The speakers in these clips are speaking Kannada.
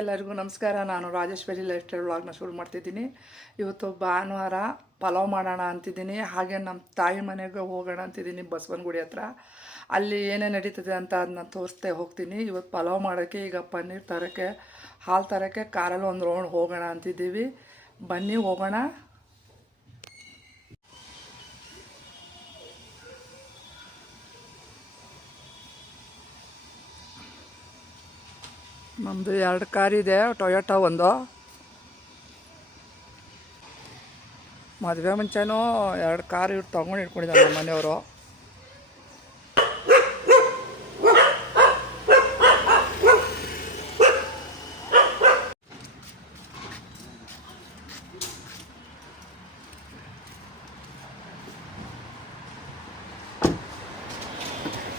ಎಲ್ಲರಿಗೂ ನಮಸ್ಕಾರ. ನಾನು ರಾಜೇಶ್ವರಿ ಲೈಫ್ ಸ್ಟೈಲ್ ವ್ಲಾಗ್ನ ಶುರು ಮಾಡ್ತಿದ್ದೀನಿ. ಇವತ್ತು ಭಾನುವಾರ ಪಲಾವ್ ಮಾಡೋಣ ಅಂತಿದ್ದೀನಿ. ಹಾಗೆ ನಮ್ಮ ತಾಯಿ ಮನೆಗೆ ಹೋಗೋಣ ಅಂತಿದ್ದೀನಿ, ಬಸವನಗುಡಿ ಹತ್ರ. ಅಲ್ಲಿ ಏನೇನು ನಡೀತದೆ ಅಂತ ಅದನ್ನ ತೋರಿಸ್ತಾ ಹೋಗ್ತೀನಿ. ಇವತ್ತು ಪಲಾವ್ ಮಾಡೋಕ್ಕೆ ಈಗ ಪನ್ನೀರ್ ತರೋಕ್ಕೆ, ಹಾಲು ತರೋಕ್ಕೆ ಕಾರಲ್ಲಿ ಒಂದು ರೌಂಡ್ ಹೋಗೋಣ ಅಂತಿದ್ದೀವಿ. ಬನ್ನಿ ಹೋಗೋಣ. ನಮ್ಮದು 2 ಕಾರ್ ಇದೆ, ಟೊಯೋಟಾ ಒಂದು. ಮದುವೆ ಮುಂಚೆನೂ 2 ಕಾರ್ ಇವ್ರು ತೊಗೊಂಡು ಇಟ್ಕೊಂಡಿದ್ದಾರೆ ನಮ್ಮ ಮನೆಯವರು.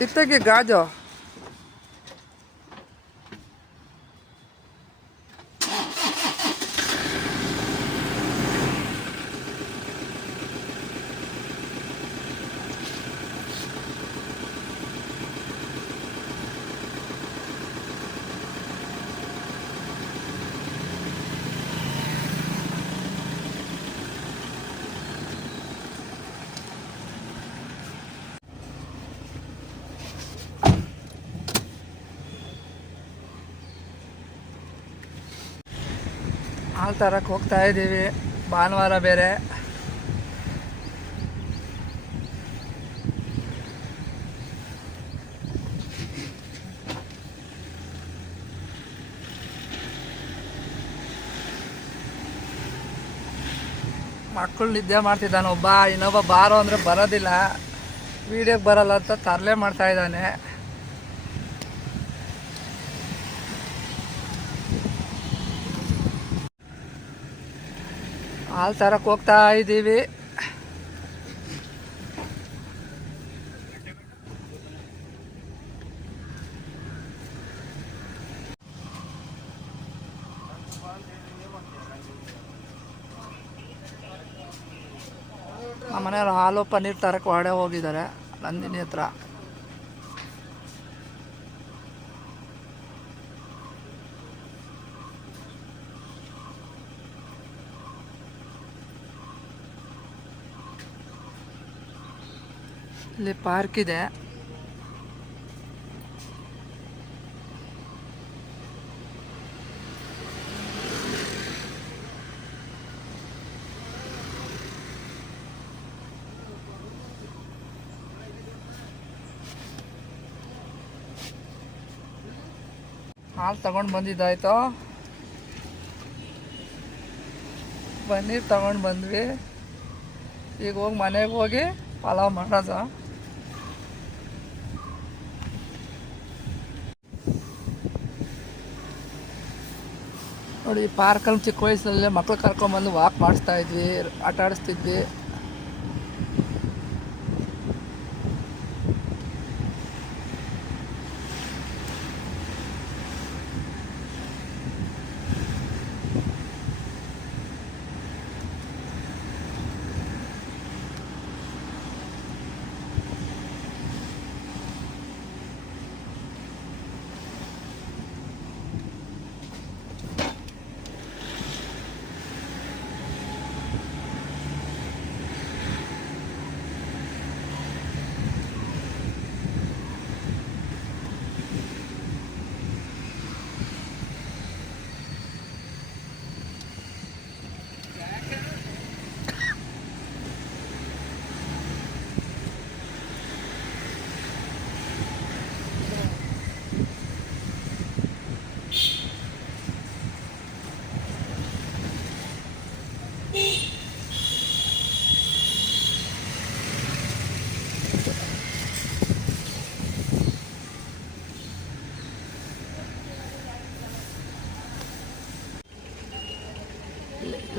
ಇತ್ತಗೆ ಗಾಜು ಹಾಲು ತರಕ್ಕೆ ಹೋಗ್ತಾ ಇದ್ದೀವಿ. ಭಾನುವಾರ ಬೇರೆ. ಮಕ್ಕಳು ನಿದ್ದೆ ಮಾಡ್ತಿದ್ದಾನೆ ಒಬ್ಬ, ಇನ್ನೊಬ್ಬ ಬಾರೋ ಅಂದರೆ ಬರೋದಿಲ್ಲ, ವೀಡಿಯೋಗೆ ಬರಲ್ಲ ಅಂತ ತರಲೆ ಮಾಡ್ತಾ ಇದ್ದಾನೆ. ಹಾಲು ತರಕ್ಕೆ ಹೋಗ್ತಾ ಇದ್ದೀವಿ. ನಮ್ಮ ಮನೆಯವ್ರು ಹಾಲು ಪನ್ನೀರ್ ತರಕ್ಕೆ ಹೊರಡೆ ಹೋಗಿದ್ದಾರೆ ನಂದಿನಿ ಹತ್ರ. ಇಲ್ಲಿ ಪಾರ್ಕ್ ಇದೆ. ಹಾಲು ತಗೊಂಡು ಬಂದಿದ್ದಾಯ್ತು, ಪನ್ನೀರ್ ತಗೊಂಡು ಬಂದ್ವಿ. ಈಗ ಹೋಗಿ ಮನೆಗೆ ಹೋಗಿ ಪಲಾವ್ ಮಾಡೋದು. ನೋಡಿ, ಪಾರ್ಕಲ್ಲಿ ಚಿಕ್ಕ ವಯಸ್ಸಲ್ಲೇ ಮಕ್ಳು ಕರ್ಕೊಂಬಂದು ವಾಕ್ ಮಾಡಿಸ್ತಾ ಇದ್ವಿ, ಆಟ ಆಡಿಸ್ತಿದ್ವಿ.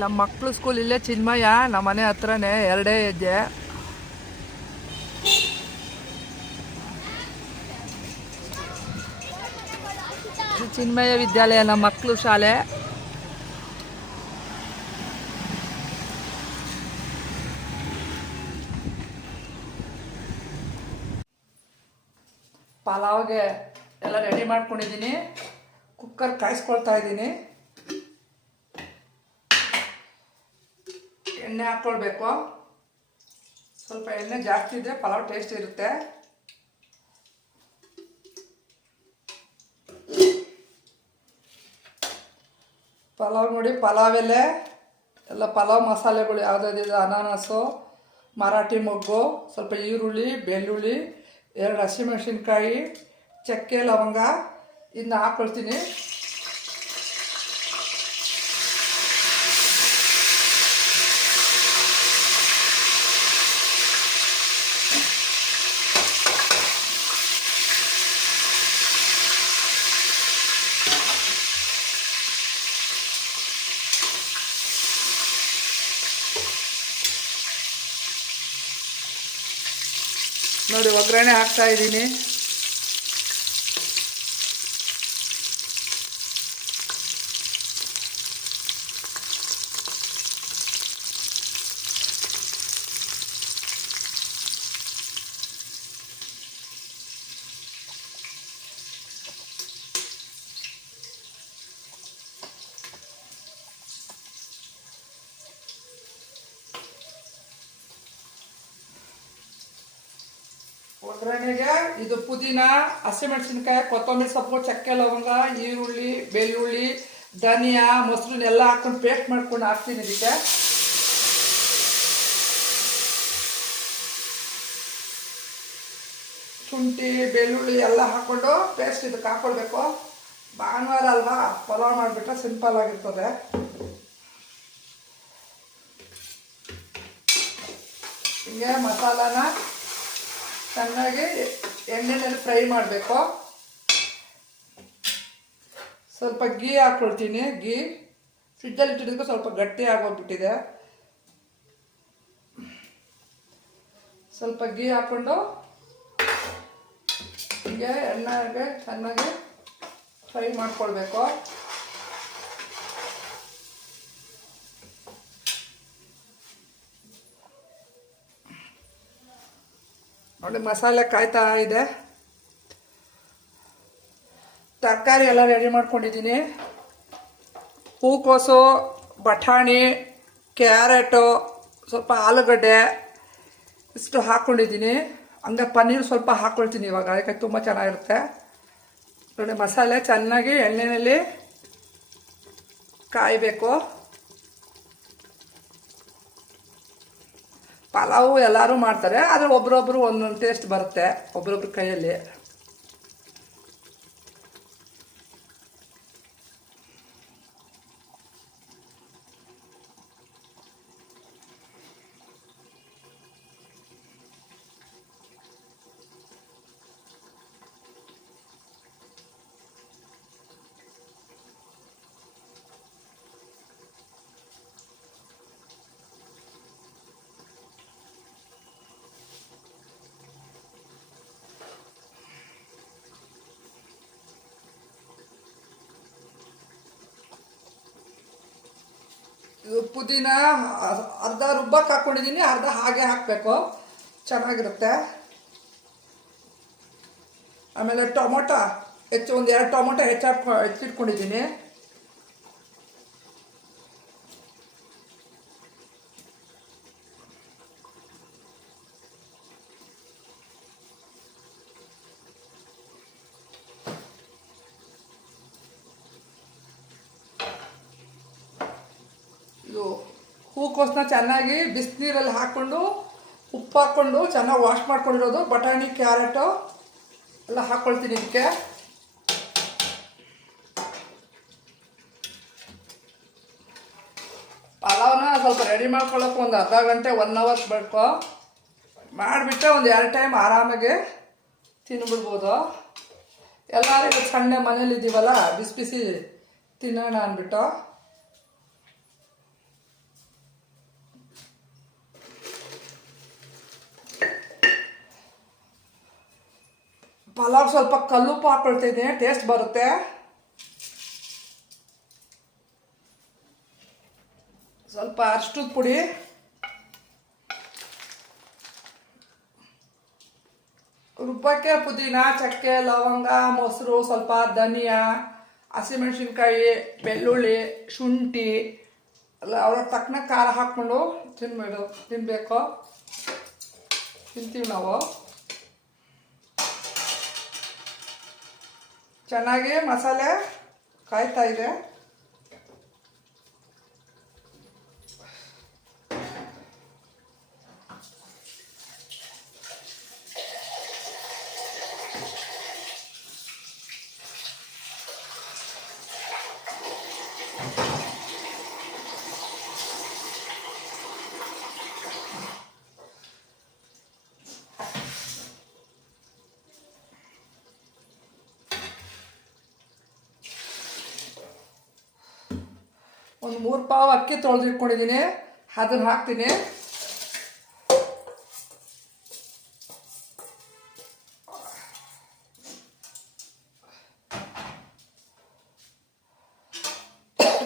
ನಮ್ಮ ಮಕ್ಕಳು ಸ್ಕೂಲ್ ಇಲ್ಲೇ ಚಿನ್ಮಯ, ನಮ್ಮ ಮನೆ ಹತ್ರನೇ 2 ಹೆಜ್ಜೆ. ಚಿನ್ಮಯ ವಿದ್ಯಾಲಯ ನಮ್ಮ ಮಕ್ಕಳು ಶಾಲೆ. ಪಲಾವ್ಗೆ ಎಲ್ಲ ರೆಡಿ ಮಾಡ್ಕೊಂಡಿದ್ದೀನಿ. ಕುಕ್ಕರ್ ಕಾಯಿಸ್ಕೊಳ್ತಾ ಇದ್ದೀನಿ. ಎಣ್ಣೆ ಹಾಕ್ಕೊಳ್ಬೇಕು. ಸ್ವಲ್ಪ ಎಣ್ಣೆ ಜಾಸ್ತಿ ಇದ್ದರೆ ಪಲಾವ್ ಟೇಸ್ಟ್ ಇರುತ್ತೆ. ಪಲಾವ್ ನೋಡಿ, ಪಲಾವ್ ಎಲೆ ಎಲ್ಲ ಪಲಾವ್ ಮಸಾಲೆಗಳು ಯಾವುದಾದಿದೆ, ಅನಾನಸು, ಮರಾಠಿ ಮೊಗ್ಗು, ಸ್ವಲ್ಪ ಈರುಳ್ಳಿ, ಬೆಳ್ಳುಳ್ಳಿ, 2 ಹಸಿಮೆಣಸಿನ್ಕಾಯಿ, ಚಕ್ಕೆ, ಲವಂಗ ಇದನ್ನ ಹಾಕ್ಕೊಳ್ತೀನಿ. ನೋಡಿ ಒಗ್ಗರಣೆ ಹಾಕ್ತಾ ಇದ್ದೀನಿ. ಒಗ್ಗರಣೆಗೆ ಇದು ಪುದೀನ, ಹಸಿಮೆಣಸಿನ್ಕಾಯಿ, ಕೊತ್ತಂಬರಿ ಸೊಪ್ಪು, ಚಕ್ಕೆ, ಲವಂಗ, ಈರುಳ್ಳಿ, ಬೆಳ್ಳುಳ್ಳಿ, ಧನಿಯಾ, ಮೊಸರನ್ನೆಲ್ಲ ಹಾಕೊಂಡು ಪೇಸ್ಟ್ ಮಾಡ್ಕೊಂಡು ಹಾಕ್ತೀನಿ. ಇದಕ್ಕೆ ಶುಂಠಿ, ಬೆಳ್ಳುಳ್ಳಿ ಎಲ್ಲ ಹಾಕ್ಕೊಂಡು ಪೇಸ್ಟ್ ಇದಕ್ಕೆ ಹಾಕ್ಕೊಳ್ಬೇಕು. ಭಾನುವಾರ ಅಲ್ವಾ, ಪಲಾವ್ ಮಾಡಿಬಿಟ್ರೆ ಸಿಂಪಲ್ ಆಗಿರ್ತದೆ. ಹಿಂಗೆ ಮಸಾಲಾನ ಚೆನ್ನಾಗಿ ಎಣ್ಣೆನಲ್ಲಿ ಫ್ರೈ ಮಾಡಬೇಕು. ಸ್ವಲ್ಪ ಗೀ ಹಾಕ್ಕೊಳ್ತೀನಿ. ಗೀ ಫ್ರಿಜ್ಜಲ್ಲಿ ಇಟ್ಟಿದ್ದಕ್ಕೆ ಸ್ವಲ್ಪ ಗಟ್ಟಿ ಆಗೋಗ್ಬಿಟ್ಟಿದೆ. ಸ್ವಲ್ಪ ಗೀ ಹಾಕ್ಕೊಂಡು ಹೀಗೆ ಎಣ್ಣೆಗೆ ಚೆನ್ನಾಗಿ ಫ್ರೈ ಮಾಡ್ಕೊಳ್ಬೇಕು. ನೋಡಿ ಮಸಾಲೆ ಕಾಯ್ತಾ ಇದೆ. ತರಕಾರಿ ಎಲ್ಲ ರೆಡಿ ಮಾಡ್ಕೊಂಡಿದ್ದೀನಿ. ಹೂಕೋಸು, ಬಟಾಣಿ, ಕ್ಯಾರೆಟು, ಸ್ವಲ್ಪ ಆಲೂಗಡ್ಡೆ ಇಷ್ಟು ಹಾಕ್ಕೊಂಡಿದ್ದೀನಿ. ಹಂಗೆ ಪನ್ನೀರ್ ಸ್ವಲ್ಪ ಹಾಕ್ಕೊಳ್ತೀನಿ ಇವಾಗ, ಅದಕ್ಕೆ ತುಂಬ ಚೆನ್ನಾಗಿರುತ್ತೆ. ನೋಡಿ ಮಸಾಲೆ ಚೆನ್ನಾಗಿ ಎಣ್ಣೆಯಲ್ಲಿ ಕಾಯಬೇಕು. ಪಲಾವು ಎಲ್ಲರೂ ಮಾಡ್ತಾರೆ, ಆದರೆ ಒಬ್ರೊಬ್ರು ಒಂದೊಂದು ಟೇಸ್ಟ್ ಬರುತ್ತೆ ಒಬ್ರೊಬ್ರ ಕೈಯಲ್ಲಿ. ಇದು ಪುದೀನ ಅರ್ಧ ರುಬ್ಬಕ್ಕೆ ಹಾಕ್ಕೊಂಡಿದ್ದೀನಿ, ಅರ್ಧ ಹಾಗೆ ಹಾಕಬೇಕು, ಚೆನ್ನಾಗಿರುತ್ತೆ. ಆಮೇಲೆ ಟೊಮೊಟೊ ಒಂದು 2 ಟೊಮೊಟೊ ಹೆಚ್ಚಿಟ್ಕೊಂಡಿದ್ದೀನಿ. ಇದು ಹೂಕೋಸನ್ನ ಚೆನ್ನಾಗಿ ಬಿಸಿನೀರಲ್ಲಿ ಹಾಕ್ಕೊಂಡು ಉಪ್ಪು ಹಾಕ್ಕೊಂಡು ಚೆನ್ನಾಗಿ ವಾಶ್ ಮಾಡ್ಕೊಂಡಿರೋದು, ಬಟಾಣಿ, ಕ್ಯಾರೆಟು ಎಲ್ಲ ಹಾಕ್ಕೊಳ್ತೀನಿ ಇದಕ್ಕೆ. ಪಲಾವ್ನ ಸ್ವಲ್ಪ ರೆಡಿ ಮಾಡ್ಕೊಳ್ಳೋಕೆ ಒಂದು ಅರ್ಧ ಗಂಟೆ 1 ಅವರ್ ಬೇಕು. ಮಾಡಿಬಿಟ್ಟರೆ ಒಂದು 2 ಟೈಮ್ ಆರಾಮಾಗಿ ತಿನ್ಬಿಡ್ಬೋದು. ಎಲ್ಲರೂ ಇವತ್ತು ಸಂಡೆ ಮನೇಲಿದ್ದೀವಲ್ಲ, ಬಿಸಿ ಬಿಸಿ ತಿನ್ನೋಣ ಅಂದ್ಬಿಟ್ಟು. ಪಲಾವ್ ಸ್ವಲ್ಪ ಕಲ್ಲುಪ್ಪು ಹಾಕ್ಕೊಳ್ತಿದ್ದೀನಿ, ಟೇಸ್ಟ್ ಬರುತ್ತೆ. ಸ್ವಲ್ಪ ಅರಿಶಿಣದ ಪುಡಿ, ರುಬ್ಬಕ್ಕೆ ಪುದೀನ, ಚಕ್ಕೆ, ಲವಂಗ, ಮೊಸರು, ಸ್ವಲ್ಪ ಧನಿಯಾ, ಹಸಿಮೆಣಸಿನ್ಕಾಯಿ, ಬೆಳ್ಳುಳ್ಳಿ, ಶುಂಠಿ ಎಲ್ಲ ಅವ್ರ ತಕ್ಕನ ಖಾರ ಹಾಕ್ಕೊಂಡು ತಿನ್ನಬೇಕು. ತಿಂತೀವಿ ನಾವು. ಚೆನ್ನಾಗಿ ಮಸಾಲೆ ಕಾಯ್ತಾ ಇದೆ. ಒಂದು 3 ಪಾವ್ ಅಕ್ಕಿ ತೊಳೆದಿಟ್ಕೊಂಡಿದ್ದೀನಿ, ಅದನ್ನು ಹಾಕ್ತೀನಿ.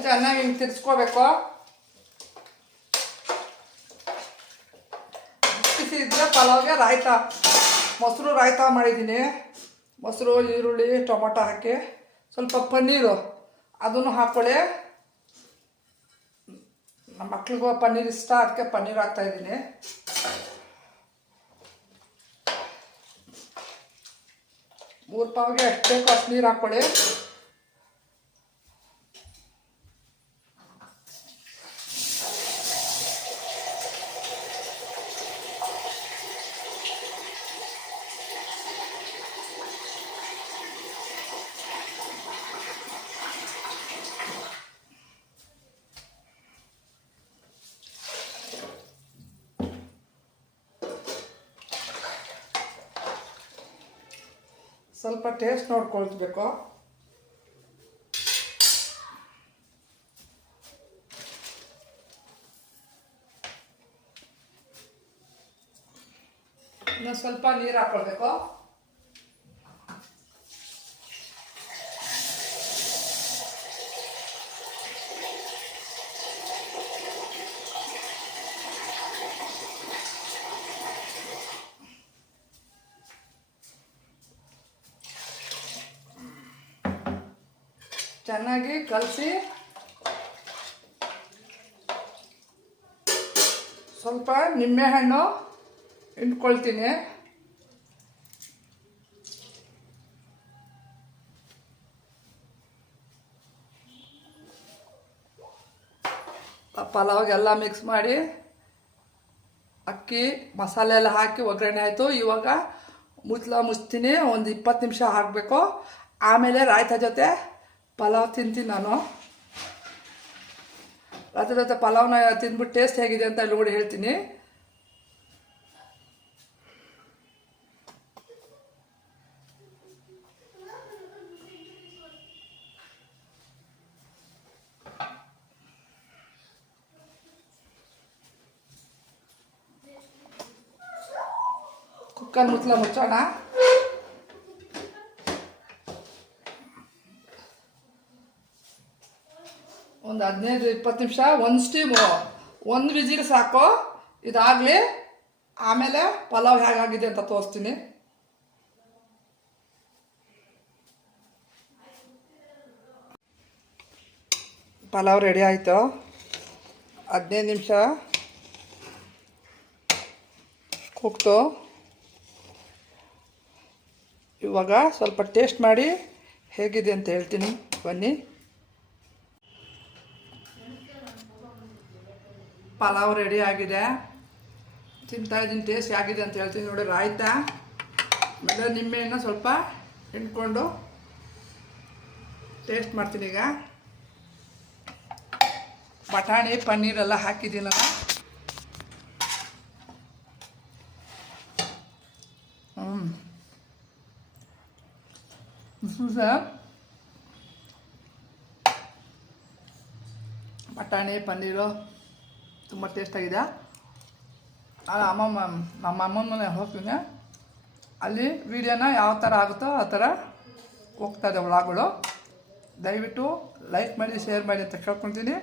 ಚೆನ್ನಾಗಿ ಹಿಂಗೆ ತಿರ್ಸ್ಕೋಬೇಕು. ಬಿಸಿ ಇದ್ದರೆ ಪಲಾವ್ಗೆ ಮೊಸರು ರಾಯ್ತ ಮಾಡಿದ್ದೀನಿ. ಮೊಸರು, ಈರುಳ್ಳಿ, ಟೊಮೊಟೊ ಹಾಕಿ ಸ್ವಲ್ಪ ಪನ್ನೀರು ಅದನ್ನು ಹಾಕ್ಕೊಳ್ಳಿ. ನಮ್ಮ ಮಕ್ಳಿಗೂ ಪನ್ನೀರ್ ಇಷ್ಟ, ಅದಕ್ಕೆ ಪನ್ನೀರ್ ಹಾಕ್ತಾಯಿದ್ದೀನಿ. ಮೂರು ಪಾವ್ಗೆ ಎಷ್ಟು ಬೇಕು ಅಷ್ಟು ನೀರು ಹಾಕ್ಕೊಳ್ಳಿ. ಸ್ವಲ್ಪ ಟೇಸ್ಟ್ ನೋಡ್ಕೊಳ್ಬೇಕು. ಇನ್ನು ಸ್ವಲ್ಪ ನೀರು ಹಾಕ್ಕೊಳ್ಬೇಕು. ಚೆನ್ನಾಗಿ ಕಲಸಿ ಸ್ವಲ್ಪ ನಿಂಬೆಹಣ್ಣು ಹಿಂಡ್ಕೊಳ್ತೀನಿ. ಪಲಾವ್ಗೆಲ್ಲ ಮಿಕ್ಸ್ ಮಾಡಿ ಅಕ್ಕಿ ಮಸಾಲೆ ಎಲ್ಲ ಹಾಕಿ ಒಗ್ಗರಣೆ ಆಯಿತು. ಇವಾಗ ಮುಚ್ತೀನಿ. ಒಂದು 20 ನಿಮಿಷ ಹಾಕಬೇಕು. ಆಮೇಲೆ ರಾಯ್ತ ಜೊತೆ ಪಲಾವ್ ತಿಂತೀನಿ ನಾನು. ರಾಯ್ತ ಜೊತೆ ಪಲಾವ್ನ ತಿಂದ್ಬಿಟ್ಟು ಟೇಸ್ಟ್ ಹೇಗಿದೆ ಅಂತ ನೋಡಿ ಹೇಳ್ತೀನಿ. ಕುಕ್ಕರ್ ಮುಚ್ಚೋಣ. ಒಂದು 15-20 ನಿಮಿಷ ಒಂದು ವಿಜಿಲ್ ಸಾಕು. ಇದಾಗಲಿ, ಆಮೇಲೆ ಪಲಾವ್ ಹೇಗಾಗಿದೆ ಅಂತ ತೋರಿಸ್ತೀನಿ. ಪಲಾವ್ ರೆಡಿ ಆಯಿತು. 15 ನಿಮಿಷ ಕುಕ್ತು. ಇವಾಗ ಸ್ವಲ್ಪ ಟೇಸ್ಟ್ ಮಾಡಿ ಹೇಗಿದೆ ಅಂತ ಹೇಳ್ತೀನಿ, ಬನ್ನಿ. ಪಲಾವ್ ರೆಡಿ ಆಗಿದೆ, ತಿಂತಾಯಿದ್ದೀನಿ. ಟೇಸ್ಟ್ ಆಗಿದೆ ಅಂತ ಹೇಳ್ತೀನಿ ನೋಡಿ. ರಾಯ್ತ ಆಮೇಲೆ ನಿಂಬೆಹಣ್ಣು ಸ್ವಲ್ಪ ಹಿಂಡ್ಕೊಂಡು ಟೇಸ್ಟ್ ಮಾಡ್ತೀನಿ. ಈಗ ಬಟಾಣಿ ಪನ್ನೀರೆಲ್ಲ ಹಾಕಿದ್ದೀನಲ್ಲ, ಬಟಾಣಿ ಪನ್ನೀರು ತುಂಬ ಟೇಸ್ಟಾಗಿದೆ. ನಮ್ಮ ಅಮ್ಮನ ಮನೆ ಹೋಗ್ತೀನಿ, ಅಲ್ಲಿ ವೀಡಿಯೋನ ಯಾವ ಥರ ಆಗುತ್ತೋ ಆ ಥರ ಹೋಗ್ತಾಯಿದೆ ವ್ಲಾಗ್ಗಳು. ದಯವಿಟ್ಟು ಲೈಕ್ ಮಾಡಿ, ಶೇರ್ ಮಾಡಿ ಅಂತ ಕೇಳ್ಕೊತೀನಿ.